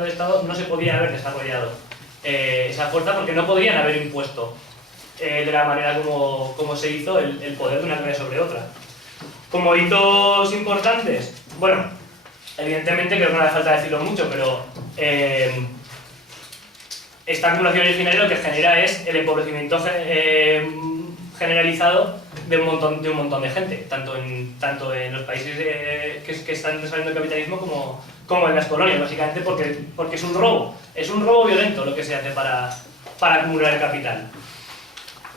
del Estado no se podía haber desarrollado esa fuerza porque no podrían haber impuesto de la manera como se hizo el poder de una comunidad sobre otra. Como hitos importantes, bueno, evidentemente creo que no hace falta decirlo mucho, pero esta acumulación originaria lo que genera es el empobrecimiento generalizado de un montón de gente, tanto en los países que están desarrollando el capitalismo como en las colonias, básicamente porque es un robo violento lo que se hace para acumular el capital.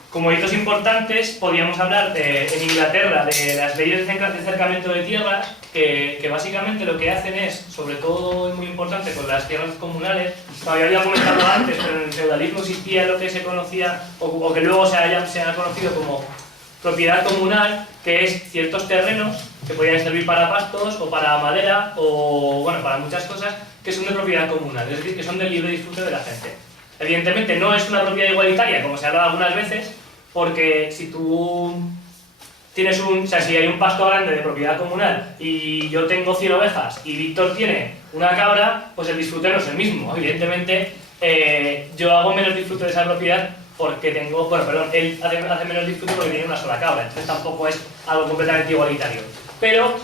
Como hitos importantes, podríamos hablar en Inglaterra de las leyes de cercamiento de tierras, que básicamente lo que hacen es, sobre todo es muy importante con las tierras comunales, como había comentado antes, pero en el feudalismo existía lo que se conocía, o que luego se ha conocido como propiedad comunal, que es ciertos terrenos que podían servir para pastos o para madera, o bueno, para muchas cosas, que son de propiedad comunal, es decir, que son del libre disfrute de la gente. Evidentemente no es una propiedad igualitaria, como se habla algunas veces, porque si tú tienes si hay un pasto grande de propiedad comunal y yo tengo 100 ovejas y Víctor tiene una cabra, pues el disfrute no es el mismo. Evidentemente yo hago menos disfrute de esa propiedad porque tengo, él hace menos disfrute porque tiene una sola cabra, entonces tampoco es algo completamente igualitario. Pero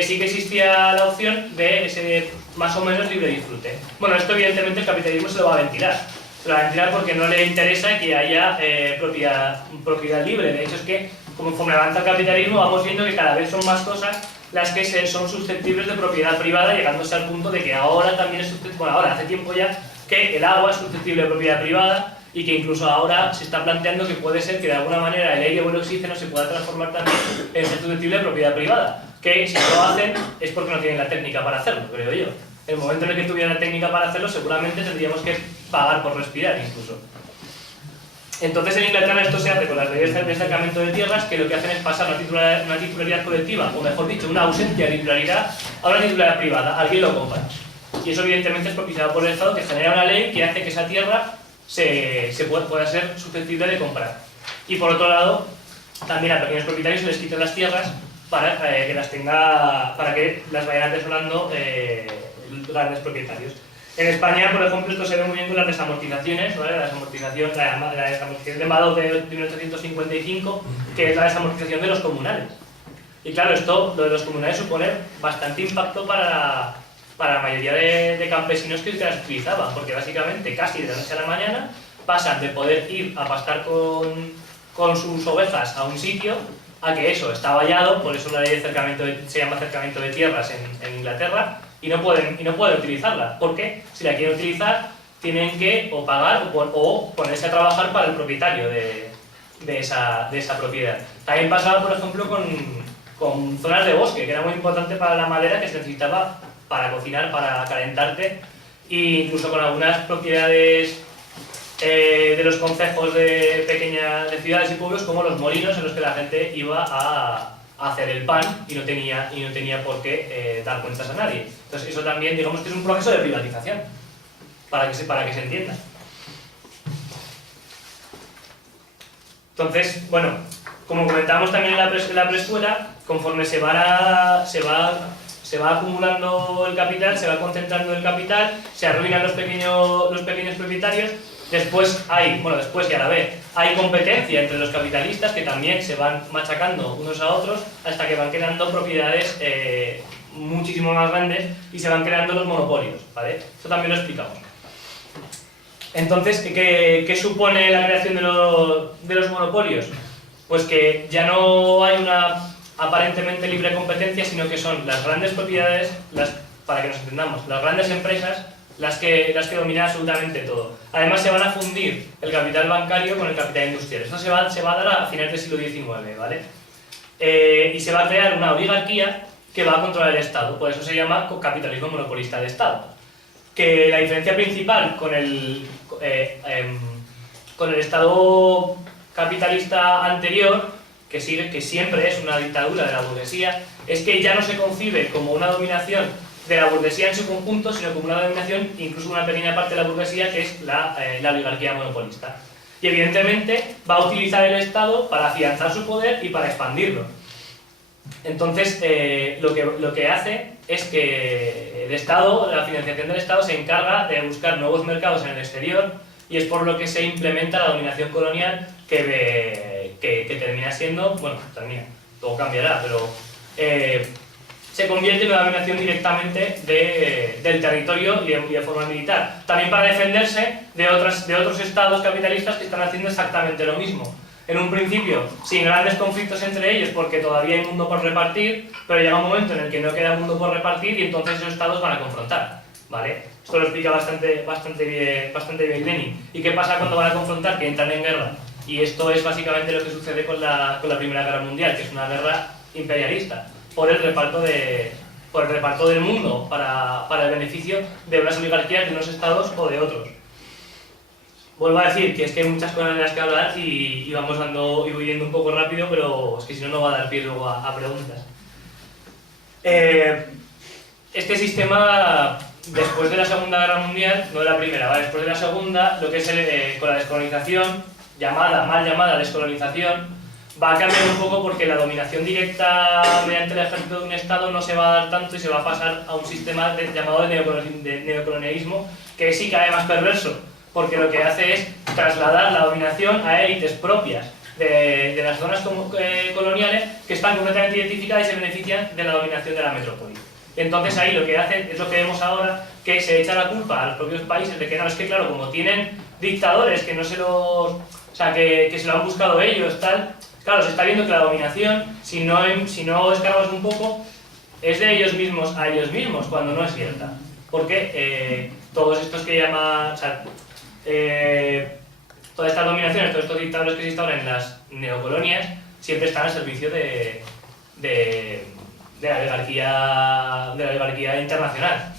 sí que existía la opción de ese más o menos libre disfrute. Bueno, esto evidentemente el capitalismo se lo va a ventilar. Se lo va a ventilar porque no le interesa que haya propiedad libre. De hecho es que conforme avanza el capitalismo vamos viendo que cada vez son más cosas las que son susceptibles de propiedad privada, llegándose al punto de que ahora también es susceptible, bueno, ahora hace tiempo ya que el agua es susceptible de propiedad privada y que incluso ahora se está planteando que puede ser que de alguna manera el aire o el oxígeno se pueda transformar también en ser susceptible de propiedad privada, que si no lo hacen es porque no tienen la técnica para hacerlo, creo yo. En el momento en el que tuvieran la técnica para hacerlo seguramente tendríamos que pagar por respirar incluso. Entonces en Inglaterra esto se hace con las leyes de cercamiento de tierras, que lo que hacen es pasar una titularidad colectiva, o mejor dicho, una ausencia de titularidad a una titularidad privada. Alguien lo compra. Y eso evidentemente es propiciado por el Estado, que genera una ley que hace que esa tierra pueda ser susceptible de comprar. Y por otro lado, también a pequeños propietarios se les quiten las tierras para que las vayan atesorando grandes propietarios. En España, por ejemplo, esto se ve muy bien con las desamortizaciones, ¿vale? La desamortización de Madoz de 1855, que es la desamortización de los comunales. Y claro, lo de los comunales supone bastante impacto para la mayoría de campesinos que las utilizaban, porque básicamente casi de la noche a la mañana pasan de poder ir a pastar con sus ovejas a un sitio a que eso está vallado, por eso la ley de se llama cercamiento de tierras en Inglaterra, y no pueden utilizarla, porque si la quieren utilizar tienen que o pagar o ponerse a trabajar para el propietario de esa propiedad. También pasaba, por ejemplo, con zonas de bosque, que era muy importante para la madera, que se necesitaba para cocinar, para calentarte, e incluso con algunas propiedades de los concejos de ciudades y pueblos, como los molinos en los que la gente iba a hacer el pan y no tenía por qué dar cuentas a nadie. Entonces eso también, digamos que es un proceso de privatización, para que se entienda. Entonces, bueno, como comentábamos también en la preescuela, conforme se va acumulando el capital, se va concentrando el capital, se arruinan los pequeños propietarios. Después y a la vez hay competencia entre los capitalistas, que también se van machacando unos a otros hasta que van creando propiedades muchísimo más grandes y se van creando los monopolios, ¿vale? Eso también lo explicamos. Entonces, ¿qué supone la creación de los monopolios? Pues que ya no hay una aparentemente libre competencia, sino que son las grandes propiedades, para que nos entendamos, las grandes empresas las que dominan absolutamente todo. Además se van a fundir el capital bancario con el capital industrial. Esto se va a dar a finales del siglo XIX, ¿vale? Y se va a crear una oligarquía que va a controlar el Estado. Por eso se llama capitalismo monopolista de Estado. Que la diferencia principal con el Estado capitalista anterior, que siempre es una dictadura de la burguesía, es que ya no se concibe como una dominación de la burguesía en su conjunto, sino como una dominación, incluso una pequeña parte de la burguesía, que es la oligarquía monopolista. Y evidentemente va a utilizar el Estado para afianzar su poder y para expandirlo. Entonces, lo que hace es que el Estado, la financiación del Estado se encarga de buscar nuevos mercados en el exterior y es por lo que se implementa la dominación colonial que termina siendo, bueno, termina, todo cambiará, pero se convierte en una dominación directamente del territorio y de forma militar. También para defenderse de otros estados capitalistas que están haciendo exactamente lo mismo. En un principio, sin grandes conflictos entre ellos, porque todavía hay mundo por repartir, pero llega un momento en el que no queda mundo por repartir y entonces esos estados van a confrontar, ¿vale? Esto lo explica bastante bien Lenin. ¿Y qué pasa cuando van a confrontar? Que entran en guerra. Y esto es básicamente lo que sucede con la Primera Guerra Mundial, que es una guerra imperialista, por el reparto del mundo para el beneficio de unas oligarquías, de unos estados o de otros. Vuelvo a decir que es que hay muchas cosas de las que hablar y voy yendo un poco rápido, pero es que si no, no va a dar pie luego a preguntas. Este sistema, después de la Segunda Guerra Mundial, no de la Primera, ¿vale? Después de la Segunda, lo que es con la descolonización, mal llamada descolonización, va a cambiar un poco porque la dominación directa mediante el ejército de un Estado no se va a dar tanto y se va a pasar a un sistema llamado de neocolonialismo, que sí que además perverso, porque lo que hace es trasladar la dominación a élites propias de las zonas coloniales que están completamente identificadas y se benefician de la dominación de la metrópoli. Entonces ahí lo que hacen es lo que vemos ahora, que se echa la culpa a los propios países de que no, es que claro, como tienen dictadores que no se los... O sea, que se lo han buscado ellos, tal... Claro, se está viendo que la dominación, si no escarbas un poco, es de ellos mismos a ellos mismos, cuando no es cierta. Porque todos estos que llaman... O sea, todas estas dominaciones, todos estos dictadores que se instauran en las neocolonias, siempre están al servicio de la oligarquía internacional.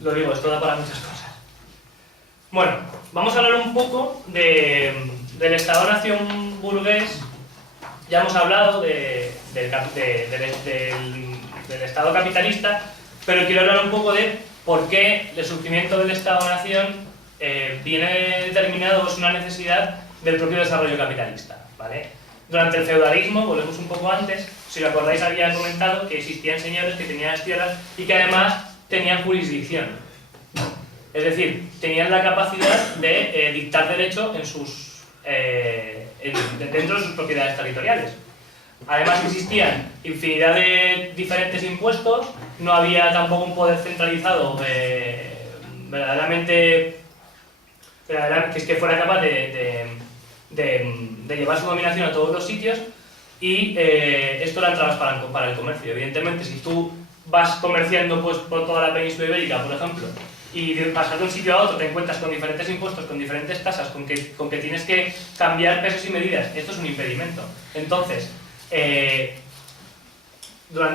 Lo digo, esto da para muchas cosas. Bueno, vamos a hablar un poco del Estado-Nación burgués. Ya hemos hablado del Estado capitalista, pero quiero hablar un poco de por qué el surgimiento del Estado-Nación viene determinado, es una necesidad del propio desarrollo capitalista, ¿vale? Durante el feudalismo, volvemos un poco antes, si lo acordáis había comentado que existían señores que tenían las tierras y que además tenían jurisdicción. Es decir, tenían la capacidad de dictar derecho dentro de sus propiedades territoriales. Además existían infinidad de diferentes impuestos, no había tampoco un poder centralizado verdaderamente que fuera capaz de llevar su dominación a todos los sitios, y esto eran trabas para el comercio. Evidentemente, si tú vas comerciando pues, por toda la península ibérica, por ejemplo, y pasar de un sitio a otro te encuentras con diferentes impuestos, con diferentes tasas, con que tienes que cambiar pesos y medidas, esto es un impedimento. Entonces,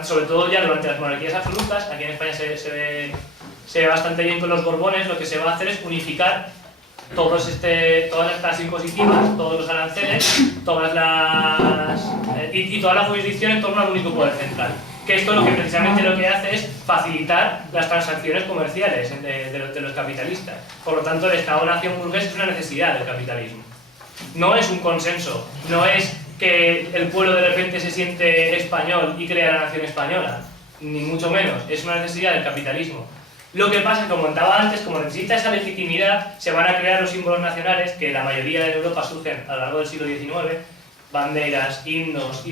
sobre todo ya durante las monarquías absolutas, aquí en España se ve bastante bien con los Borbones, lo que se va a hacer es unificar todas las tasas impositivas, todos los aranceles, y toda la jurisdicción en torno al único poder central. Que esto precisamente lo que hace es facilitar las transacciones comerciales de los capitalistas. Por lo tanto, el Estado-Nación burgués es una necesidad del capitalismo. No es un consenso, no es que el pueblo de repente se siente español y crea la nación española, ni mucho menos, es una necesidad del capitalismo. Lo que pasa, como comentaba antes, como necesita esa legitimidad, se van a crear los símbolos nacionales, que la mayoría de Europa surgen a lo largo del siglo XIX, banderas, himnos,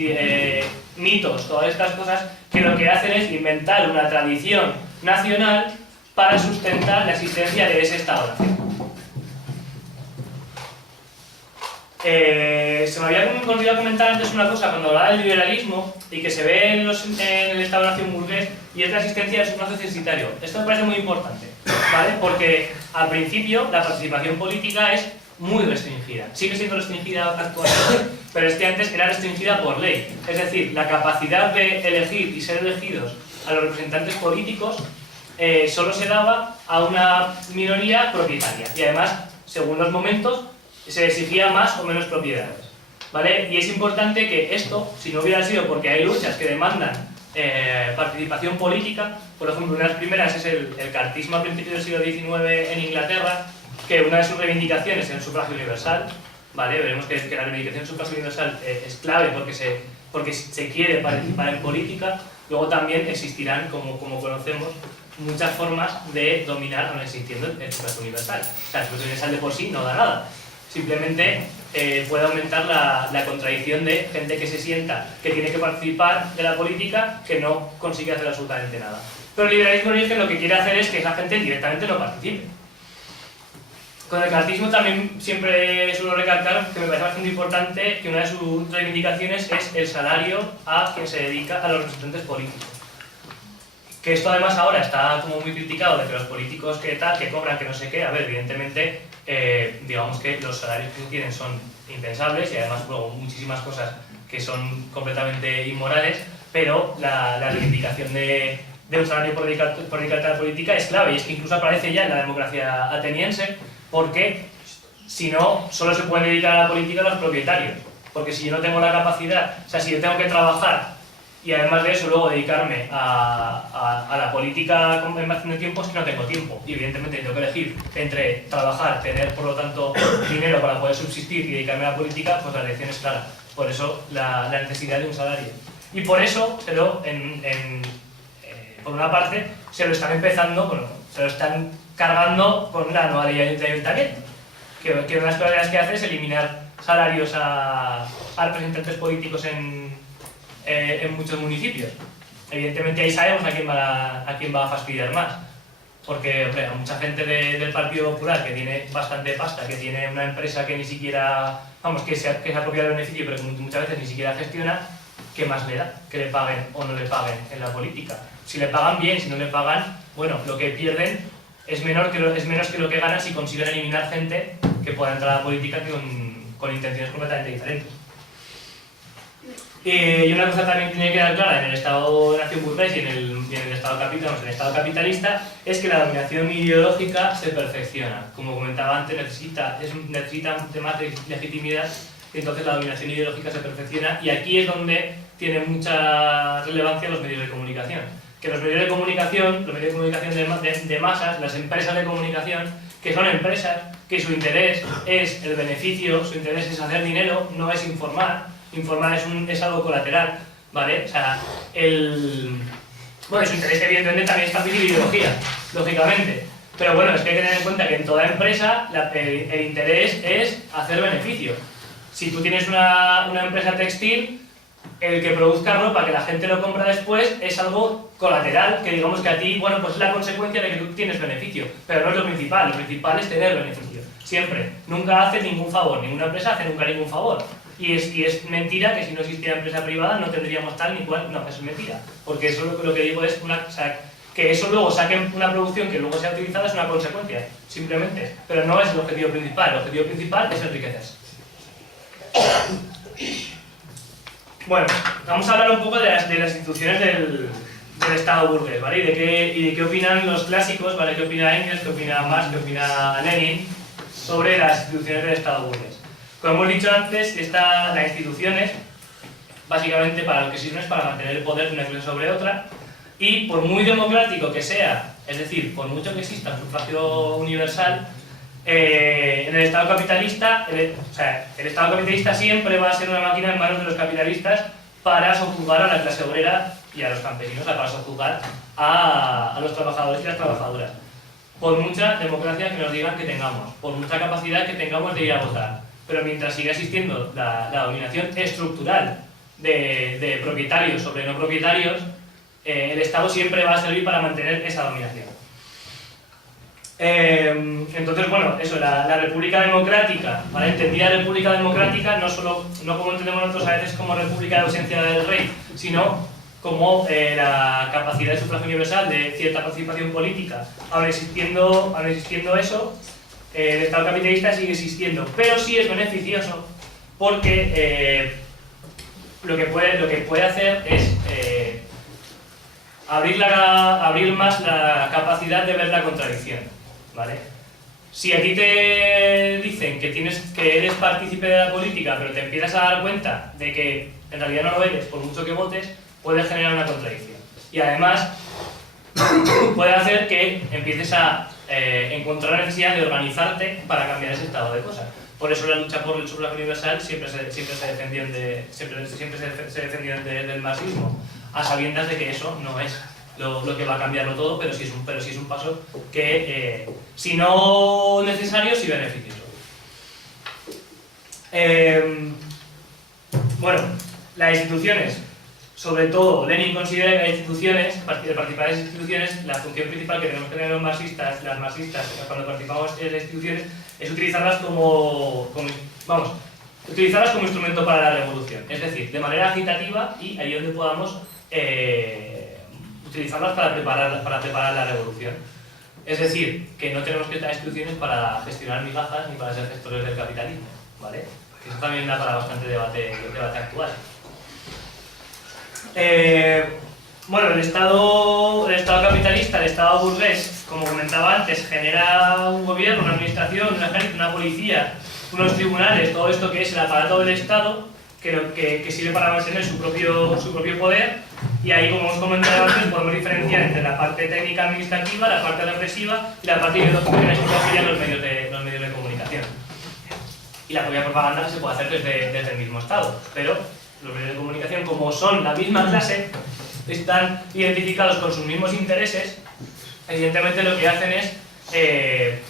mitos, todas estas cosas, que lo que hacen es inventar una tradición nacional para sustentar la existencia de ese Estado-Nación. Se me había olvidado comentar antes una cosa cuando hablaba del liberalismo y que se ve en el Estado-Nación burgués, y es la existencia del subnacio censitario. Esto me parece muy importante, ¿vale? Porque al principio la participación política es muy restringida. Sigue siendo restringida actualmente, pero es que antes era restringida por ley. Es decir, la capacidad de elegir y ser elegidos a los representantes políticos solo se daba a una minoría propietaria. Y además, según los momentos, se exigía más o menos propiedades, ¿vale? Y es importante que esto, si no hubiera sido porque hay luchas que demandan participación política, por ejemplo, una de las primeras es el cartismo a principios del siglo XIX en Inglaterra, que una de sus reivindicaciones es el sufragio universal, ¿vale? Veremos que la reivindicación del sufragio universal es clave porque se quiere participar en política. luego también existirán, como conocemos, muchas formas de dominar aún existiendo el sufragio universal. O sea, el sufragio universal de por sí no da nada. Simplemente puede aumentar la contradicción de gente que se sienta que tiene que participar de la política que no consigue hacer absolutamente nada. Pero el liberalismo de origen lo que quiere hacer es que esa gente directamente no participe. Con el cartismo también siempre suelo recalcar que me parece bastante importante que una de sus reivindicaciones es el salario a quien se dedica a los representantes políticos. Que esto además ahora está como muy criticado de que los políticos que tal, que cobran, que no sé qué. A ver, evidentemente, digamos que los salarios que tienen son impensables y además luego muchísimas cosas que son completamente inmorales, pero la reivindicación de un salario por dedicarte a la política es clave, y es que incluso aparece ya en la democracia ateniense, porque si no, solo se pueden dedicar a la política los propietarios, porque si yo no tengo la capacidad, o sea, si yo tengo que trabajar y además de eso luego dedicarme a la política en bastante tiempo, es que no tengo tiempo, y evidentemente tengo que elegir entre trabajar, tener por lo tanto dinero para poder subsistir y dedicarme a la política, pues la elección es clara. Por eso la necesidad de un salario. Y por eso, por una parte, se lo están empezando, bueno, se lo están cargando con la nueva ley de ayuntamiento, que una de las cosas que hace es eliminar salarios a representantes políticos en muchos municipios. Evidentemente ahí sabemos a quién va a fastidiar más, porque hombre, a mucha gente del Partido Popular que tiene bastante pasta, que tiene una empresa que ni siquiera, vamos, que se apropia del beneficio, pero que muchas veces ni siquiera gestiona, ¿qué más le da? Que le paguen o no le paguen en la política. Si le pagan bien, si no le pagan, bueno, lo que pierden es menos que lo que ganan si consiguen eliminar gente que pueda entrar a la política con intenciones completamente diferentes. Y una cosa también tiene que quedar clara en el Estado-nación burgués y en el Estado capitalista es que la dominación ideológica se perfecciona. Como comentaba antes, necesita de más legitimidad, y entonces la dominación ideológica se perfecciona, y aquí es donde tienen mucha relevancia los medios de comunicación. Que los medios de comunicación de masas, las empresas de comunicación, que son empresas que su interés es el beneficio, su interés es hacer dinero, no es informar. Informar es algo colateral, ¿vale? O sea, bueno, su interés evidentemente también es facilitar ideología, lógicamente. Pero bueno, es que hay que tener en cuenta que en toda empresa el interés es hacer beneficio. Si tú tienes una empresa textil, el que produzca ropa que la gente lo compra después es algo colateral, que digamos que a ti, bueno, pues es la consecuencia de que tú tienes beneficio, pero no es lo principal es tener beneficio, siempre. Nunca hace ningún favor, ninguna empresa hace nunca ningún favor. Y es mentira que si no existiera empresa privada no tendríamos tal ni cual, no, eso es mentira, porque eso lo que digo es que eso luego saquen una producción que luego sea utilizada es una consecuencia, simplemente, pero no es el objetivo principal es enriquecerse. Bueno, vamos a hablar un poco de las instituciones del Estado burgués, ¿vale? Y de qué opinan los clásicos, ¿vale? ¿Qué opina Engels, qué opina Marx, qué opina Lenin sobre las instituciones del Estado burgués? Como hemos dicho antes, las instituciones, básicamente para lo que sirven es para mantener el poder de una clase sobre otra, y por muy democrático que sea, es decir, por mucho que exista un sufragio universal, en el Estado capitalista, el Estado capitalista siempre va a ser una máquina en manos de los capitalistas para sojuzgar a la clase obrera y a los campesinos, para sojuzgar a los trabajadores y las trabajadoras. Por mucha democracia que nos digan que tengamos, por mucha capacidad que tengamos de ir a votar, pero mientras siga existiendo la dominación estructural de propietarios sobre no propietarios, el Estado siempre va a servir para mantener esa dominación. Entonces, bueno, eso, la República Democrática, ¿vale? Entendida República Democrática, no como entendemos nosotros a veces como República de ausencia del rey, sino como la capacidad de sufragio universal, de cierta participación política. Aun existiendo eso, el Estado capitalista sigue existiendo, pero sí es beneficioso porque lo que puede hacer es abrir más la capacidad de ver la contradicción, ¿vale? Si a ti te dicen que eres partícipe de la política, pero te empiezas a dar cuenta de que en realidad no lo eres, por mucho que votes, puede generar una contradicción. Y además puede hacer que empieces a encontrar la necesidad de organizarte para cambiar ese estado de cosas. Por eso la lucha por el sufragio universal siempre se defendió del marxismo, a sabiendas de que eso no es lo que va a cambiarlo todo, pero sí es un paso que, si no necesario, sí beneficioso. Bueno, las instituciones, sobre todo Lenin considera que las instituciones, de participar en las instituciones, la función principal que tenemos que tener los marxistas, las marxistas, cuando participamos en las instituciones, es utilizarlas como instrumento para la revolución, es decir, de manera agitativa y ahí donde podamos utilizarlas para preparar la revolución. Es decir, que no tenemos que estar instituciones para gestionar migajas ni para ser gestores del capitalismo, ¿vale? Eso también da para bastante debate actual. Bueno, el Estado capitalista, el Estado burgués, como comentaba antes, genera un gobierno, una administración, un ejército, una policía, unos tribunales, todo esto que es el aparato del Estado, que sirve para mantener su propio poder, y ahí, como hemos comentado antes, podemos diferenciar entre la parte técnica administrativa, la parte represiva y la parte ideológica que serían los medios de comunicación. Y la propia propaganda se puede hacer desde el mismo Estado, pero los medios de comunicación, como son la misma clase, están identificados con sus mismos intereses, evidentemente lo que hacen es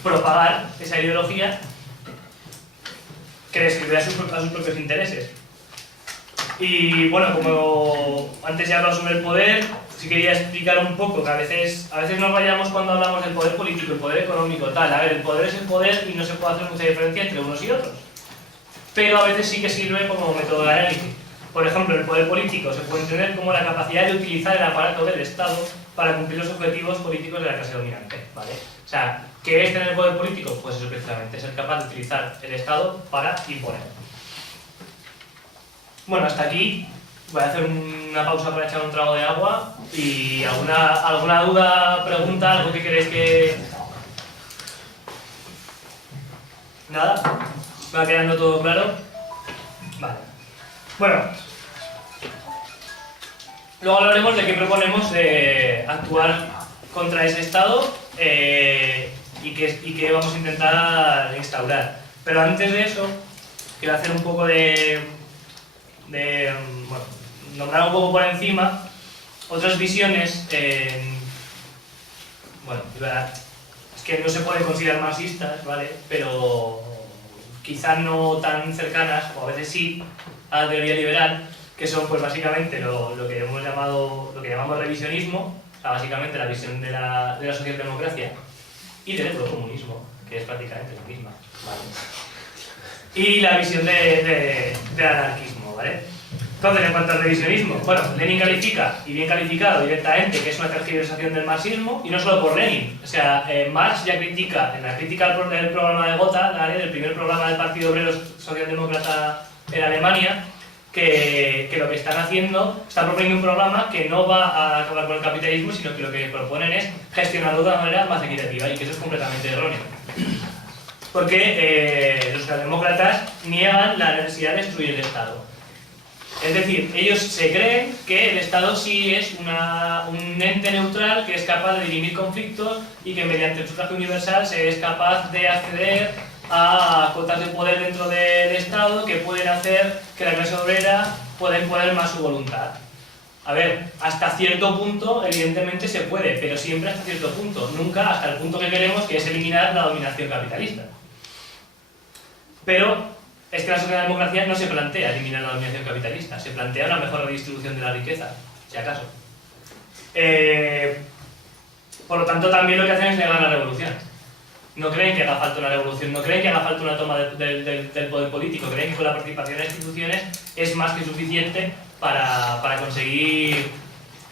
propagar esa ideología que les sirve a sus propios intereses. Y bueno, como antes ya he hablado sobre el poder, sí quería explicar un poco que a veces nos vayamos cuando hablamos del poder político, el poder económico, tal. A ver, el poder es el poder y no se puede hacer mucha diferencia entre unos y otros. Pero a veces sí que sirve como método de análisis. Por ejemplo, el poder político se puede entender como la capacidad de utilizar el aparato del Estado para cumplir los objetivos políticos de la clase dominante, ¿vale? O sea, ¿qué es tener poder político? Pues eso precisamente, ser capaz de utilizar el Estado para imponer. Bueno, hasta aquí voy a hacer una pausa para echar un trago de agua y alguna duda, pregunta, algo que queréis que... ¿Nada? ¿Me va quedando todo claro? Vale. Bueno, luego hablaremos de qué proponemos actuar contra ese Estado y qué vamos a intentar instaurar. Pero antes de eso, quiero hacer un poco bueno, nombrar un poco por encima otras visiones, bueno, es que no se puede considerar marxistas, ¿vale? Pero quizás no tan cercanas, o a veces sí, a la teoría liberal, que son pues básicamente lo que llamamos revisionismo, o sea, básicamente la visión de la socialdemocracia y del eurocomunismo, que es prácticamente la misma, ¿vale? Y la visión del anarquismo, ¿vale? Entonces, en cuanto al revisionismo, bueno, Lenin califica, y bien calificado directamente, que es una tergiversación del marxismo, y no solo por Lenin. O sea, Marx ya critica, en la crítica del programa de Gotha, ¿vale? Del primer programa del Partido Obrero Socialdemócrata en Alemania, que lo que están haciendo, están proponiendo un programa que no va a acabar con el capitalismo, sino que lo que proponen es gestionarlo de una manera más equitativa, y que eso es completamente erróneo. Porque los socialdemócratas niegan la necesidad de destruir el Estado. Es decir, ellos se creen que el Estado sí es un ente neutral que es capaz de dirimir conflictos y que mediante el sufragio universal se es capaz de acceder a cotas de poder dentro del Estado que pueden hacer que la clase obrera pueda imponer más su voluntad. A ver, hasta cierto punto evidentemente se puede, pero siempre hasta cierto punto, nunca hasta el punto que queremos, que es eliminar la dominación capitalista. Pero es que la socialdemocracia no se plantea eliminar la dominación capitalista, se plantea una mejor redistribución de la riqueza, si acaso. Por lo tanto, también lo que hacen es negar la revolución. No creen que haga falta una revolución, no creen que haga falta una toma del poder político, creen que con la participación en las instituciones es más que suficiente para conseguir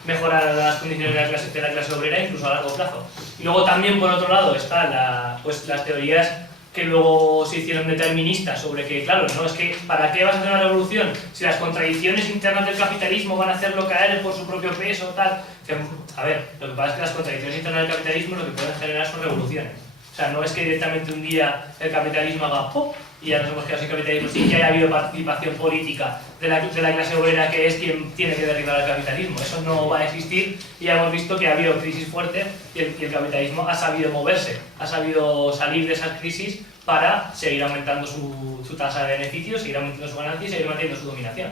mejorar las condiciones de la clase obrera, incluso a largo plazo. Y luego también, por otro lado, están las teorías que luego se hicieron deterministas sobre que, claro, no es que ¿para qué vas a hacer una revolución si las contradicciones internas del capitalismo van a hacerlo caer por su propio peso, tal? A ver, lo que pasa es que las contradicciones internas del capitalismo lo que pueden generar son revoluciones. O sea, no es que directamente un día el capitalismo haga ¡pop! Y ya nos hemos quedado sin capitalismo, sí que haya habido participación política de la clase obrera, que es quien tiene que derribar el capitalismo. Eso no va a existir y ya hemos visto que ha habido crisis fuertes y el capitalismo ha sabido moverse, ha sabido salir de esas crisis para seguir aumentando su tasa de beneficios, seguir aumentando su ganancia y seguir manteniendo su dominación.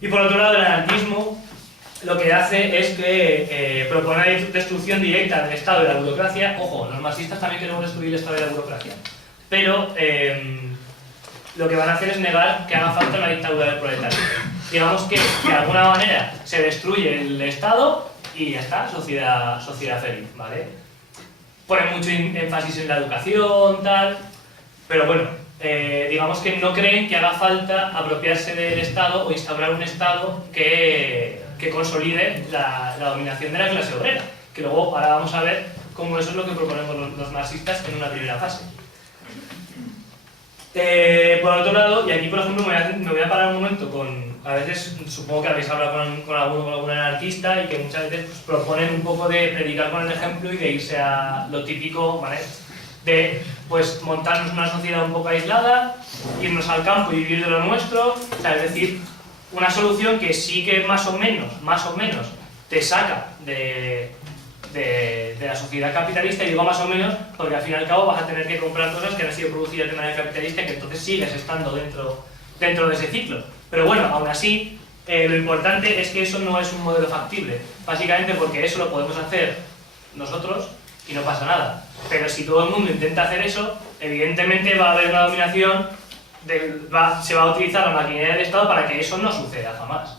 Y por otro lado, el anarquismo lo que hace es que propone la destrucción directa del Estado y de la burocracia. Ojo, los marxistas también queremos destruir el Estado y la burocracia. Pero lo que van a hacer es negar que haga falta una dictadura del proletariado. Digamos que de alguna manera se destruye el Estado y ya está, sociedad feliz, ¿vale? Ponen mucho énfasis en la educación, tal, pero bueno, digamos que no creen que haga falta apropiarse del Estado o instaurar un Estado que consolide la dominación de la clase obrera, que luego ahora vamos a ver cómo eso es lo que proponemos los marxistas en una primera fase. Por otro lado, y aquí por ejemplo me voy a parar un momento con, a veces supongo que habéis hablado con algún anarquista y que muchas veces pues, proponen un poco de predicar con el ejemplo y de irse a lo típico, ¿vale? De pues montarnos una sociedad un poco aislada, irnos al campo y vivir de lo nuestro, o sea, es decir, una solución que sí que más o menos te saca de la sociedad capitalista, y digo más o menos porque al fin y al cabo vas a tener que comprar cosas que han sido producidas de manera capitalista y que entonces sigues estando dentro de ese ciclo. Pero bueno, aún así, lo importante es que eso no es un modelo factible, básicamente porque eso lo podemos hacer nosotros y no pasa nada. Pero si todo el mundo intenta hacer eso, evidentemente va a haber una dominación, se va a utilizar la maquinaria del Estado para que eso no suceda jamás.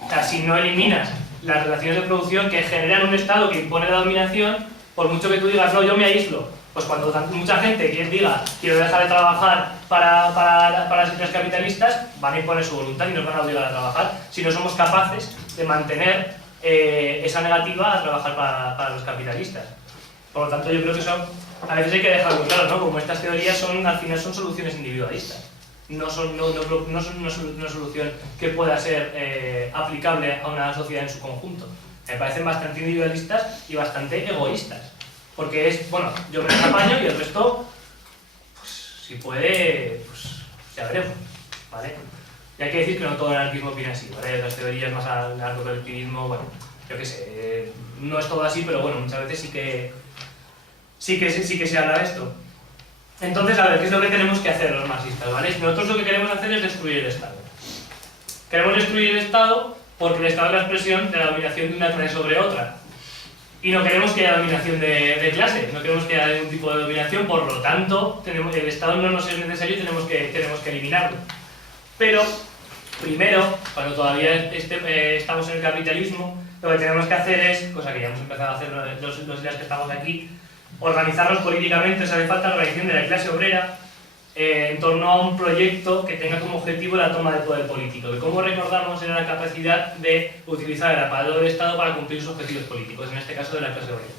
O sea, si no eliminas las relaciones de producción que generan un Estado que impone la dominación, por mucho que tú digas, no, yo me aíslo, pues cuando mucha gente diga, quiero dejar de trabajar para las empresas capitalistas, van a imponer su voluntad y nos van a obligar a trabajar si no somos capaces de mantener esa negativa a trabajar para los capitalistas. Por lo tanto, yo creo que eso a veces hay que dejarlo claro, ¿no? Como estas teorías al final son soluciones individualistas. No son una solución que pueda ser aplicable a una sociedad en su conjunto. Me parecen bastante individualistas y bastante egoístas. Porque es, bueno, yo me las apaño y el resto, pues si puede, pues ya veremos, ¿vale? Y hay que decir que no todo el anarquismo opina así, ¿vale? Las teorías más al anarcocolectivismo, bueno, yo qué sé, no es todo así, pero bueno, muchas veces sí que se habla de esto. Entonces, a ver, ¿qué es lo que tenemos que hacer los marxistas, ¿vale? Nosotros lo que queremos hacer es destruir el Estado. Queremos destruir el Estado porque el Estado es la expresión de la dominación de una clase sobre otra. Y no queremos que haya dominación de clase, no queremos que haya ningún tipo de dominación, por lo tanto, el Estado no nos es necesario y tenemos que eliminarlo. Pero, primero, cuando todavía estamos en el capitalismo, lo que tenemos que hacer es, cosa que ya hemos empezado a hacer los días que estamos aquí, organizarnos políticamente. O sea, hace falta la organización de la clase obrera en torno a un proyecto que tenga como objetivo la toma del poder político, que como recordamos era la capacidad de utilizar el aparato del Estado para cumplir sus objetivos políticos, en este caso de la clase obrera.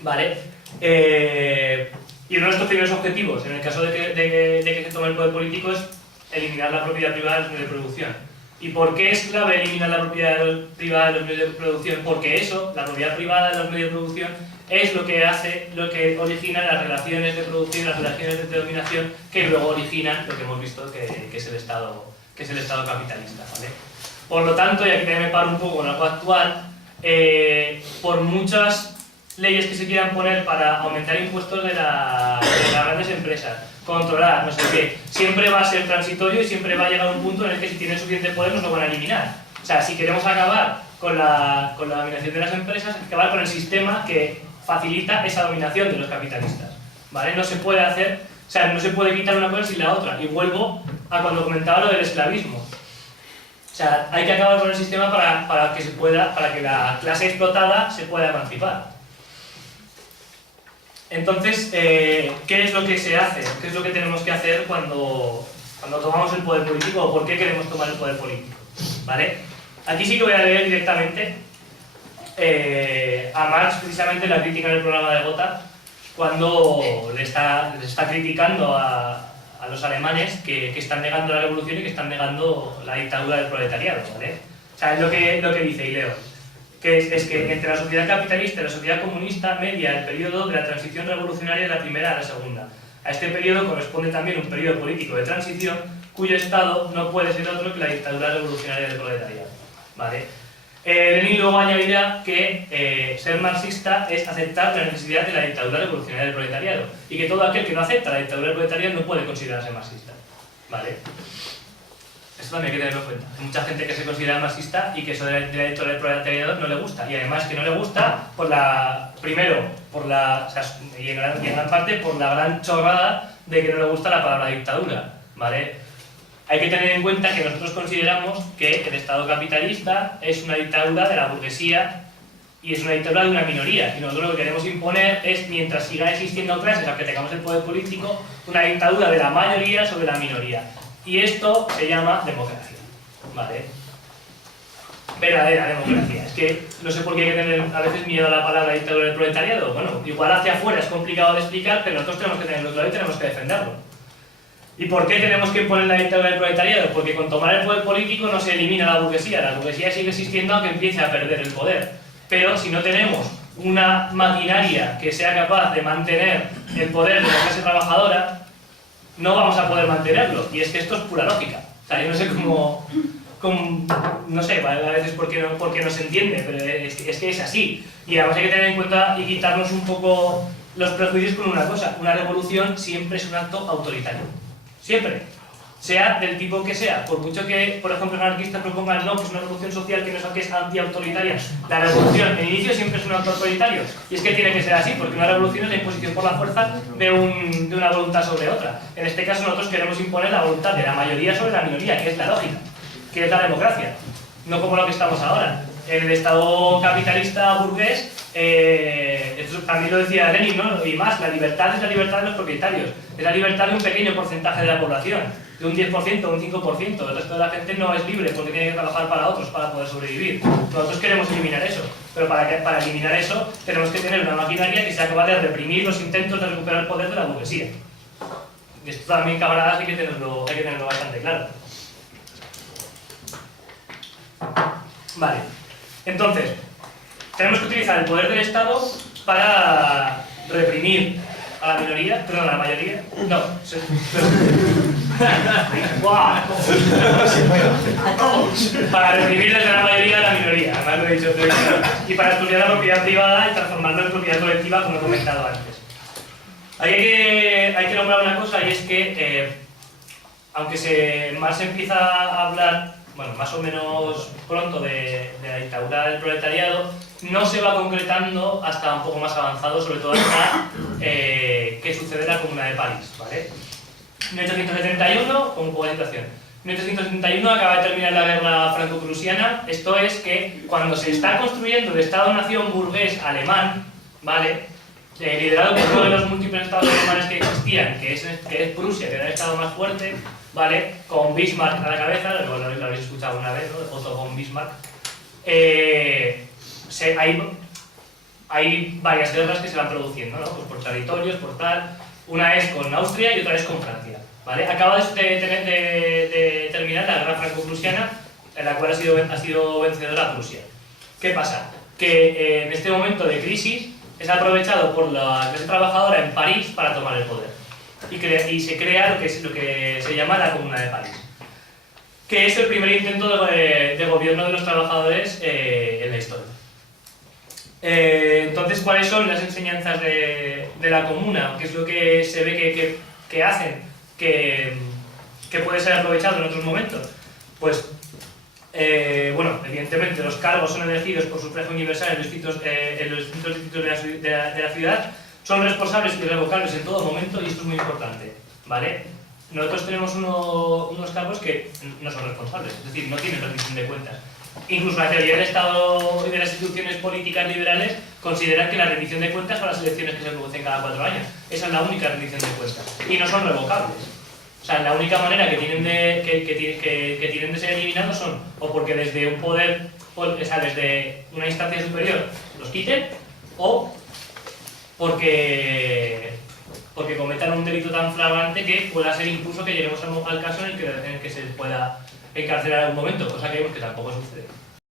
¿Vale? Y uno de estos primeros objetivos, en el caso de que se tome el poder político, es eliminar la propiedad privada de los medios de producción. ¿Y por qué es clave eliminar la propiedad privada de los medios de producción? Porque eso, la propiedad privada de los medios de producción, es lo que origina las relaciones de producción, las relaciones de dominación que luego originan lo que hemos visto que es el Estado capitalista, ¿vale? Por lo tanto, y aquí también me paro un poco con algo actual, por muchas leyes que se quieran poner para aumentar impuestos de las grandes empresas, controlar, no sé qué, siempre va a ser transitorio y siempre va a llegar a un punto en el que si tienen suficiente poder nos lo van a eliminar. O sea, si queremos acabar con la dominación de las empresas, hay que acabar con el sistema que facilita esa dominación de los capitalistas, ¿vale? No se puede hacer, o sea, no se puede quitar una cosa sin la otra. Y vuelvo a cuando comentaba lo del esclavismo. O sea, hay que acabar con el sistema para que la clase explotada se pueda emancipar. Entonces, ¿qué es lo que se hace? ¿Qué es lo que tenemos que hacer cuando tomamos el poder político o por qué queremos tomar el poder político? ¿Vale? Aquí sí que voy a leer directamente a Marx, precisamente la crítica en el programa de Gotha, cuando le está criticando a los alemanes que están negando la revolución y que están negando la dictadura del proletariado, ¿vale? O sea, es lo que dice, y leo. que es que entre la sociedad capitalista y la sociedad comunista media el periodo de la transición revolucionaria de la primera a la segunda. A este periodo corresponde también un periodo político de transición cuyo estado no puede ser otro que la dictadura revolucionaria del proletariado. ¿Vale? Lenin luego añadirá que ser marxista es aceptar la necesidad de la dictadura revolucionaria del proletariado y que todo aquel que no acepta la dictadura del proletariado no puede considerarse marxista. ¿Vale? Esto también hay que tenerlo en cuenta. Hay mucha gente que se considera marxista y que eso de la dictadura del proletariado no le gusta. Y además que no le gusta por primero, o sea, y en gran parte por la gran chorrada de que no le gusta la palabra dictadura. ¿Vale? Hay que tener en cuenta que nosotros consideramos que el Estado capitalista es una dictadura de la burguesía y es una dictadura de una minoría. Y nosotros lo que queremos imponer es, mientras siga existiendo clases, aunque tengamos el poder político, una dictadura de la mayoría sobre la minoría. Y esto se llama democracia. ¿Vale? Verdadera democracia. Es que no sé por qué hay que tener a veces miedo a la palabra dictadura del proletariado. Bueno, igual hacia afuera es complicado de explicar, pero nosotros tenemos que tenerlo claro y tenemos que defenderlo. ¿Y por qué tenemos que imponer la dictadura del proletariado? Porque con tomar el poder político no se elimina la burguesía sigue existiendo aunque empiece a perder el poder. Pero si no tenemos una maquinaria que sea capaz de mantener el poder de la clase trabajadora, no vamos a poder mantenerlo. Y es que esto es pura lógica. O sea, yo no sé cómo no sé, a veces por qué no se entiende, pero es que es así. Y además hay que tener en cuenta y quitarnos un poco los prejuicios con una cosa. Una revolución siempre es un acto autoritario. Siempre, sea del tipo que sea, por mucho que, por ejemplo, los anarquistas propongan no, que es una revolución social que es anti-autoritaria, la revolución en inicio siempre es un acto autoritario, y es que tiene que ser así, porque una revolución es la imposición por la fuerza de una voluntad sobre otra. En este caso nosotros queremos imponer la voluntad de la mayoría sobre la minoría, que es la lógica, que es la democracia, no como lo que estamos ahora. En el Estado capitalista burgués, esto también lo decía Lenin, ¿no? Y más, la libertad es la libertad de los propietarios, es la libertad de un pequeño porcentaje de la población, de un 10%, un 5%, el resto de la gente no es libre porque tiene que trabajar para otros para poder sobrevivir. Nosotros queremos eliminar eso, pero para eliminar eso tenemos que tener una maquinaria que sea capaz de reprimir los intentos de recuperar el poder de la burguesía. Y esto también, camaradas, hay que tenerlo bastante claro. Vale. Entonces, tenemos que utilizar el poder del Estado para reprimir a la minoría, perdón, a la mayoría, no, para reprimir desde la mayoría a la minoría, además lo he dicho, y para estudiar la propiedad privada y transformarla en propiedad colectiva, como he comentado antes. Hay que nombrar una cosa, y es que, aunque Marx empieza a hablar, bueno, más o menos pronto de la dictadura del proletariado, no se va concretando hasta un poco más avanzado, sobre todo hasta que sucede la Comuna de París, ¿vale? 1871, con un poco de situación. 1871 acaba de terminar la guerra franco-prusiana, esto es que cuando se está construyendo el Estado-nación burgués alemán, ¿vale? Liderado por uno de los múltiples estados alemanes que existían, que es Prusia, que era el estado más fuerte, ¿vale? Con Bismarck a la cabeza, lo habéis escuchado una vez, ¿no? Otto von Bismarck. Hay varias guerras que se van produciendo, ¿no? Pues por territorios, por tal. Una es con Austria y otra es con Francia, ¿vale? Acaba de terminar la guerra franco-prusiana, en la cual ha sido vencedora Prusia. ¿Qué pasa? Que en este momento de crisis es aprovechado por la clase trabajadora en París para tomar el poder. Y se crea lo que se llama la Comuna de París, que es el primer intento de gobierno de los trabajadores en la historia. Entonces, ¿cuáles son las enseñanzas de la Comuna? ¿Qué es lo que se ve que hacen, que puede ser aprovechado en otros momentos? Pues, bueno, evidentemente los cargos son elegidos por sufragio universal en los distintos distritos de la ciudad, son responsables y irrevocables en todo momento, y esto es muy importante, ¿vale? Nosotros tenemos unos cargos que no son responsables, es decir, no tienen rendición de cuentas. Incluso la teoría del Estado y de las instituciones políticas liberales consideran que la rendición de cuentas son las elecciones que se producen cada 4 años. Esa es la única rendición de cuentas. Y no son revocables. O sea, la única manera que tienen de ser eliminados son o porque desde un poder, o sea, desde una instancia superior los quiten, o porque cometan un delito tan flagrante que pueda ser incluso que lleguemos al caso en el que se pueda encarcelar en algún momento, cosa que vemos que tampoco sucede.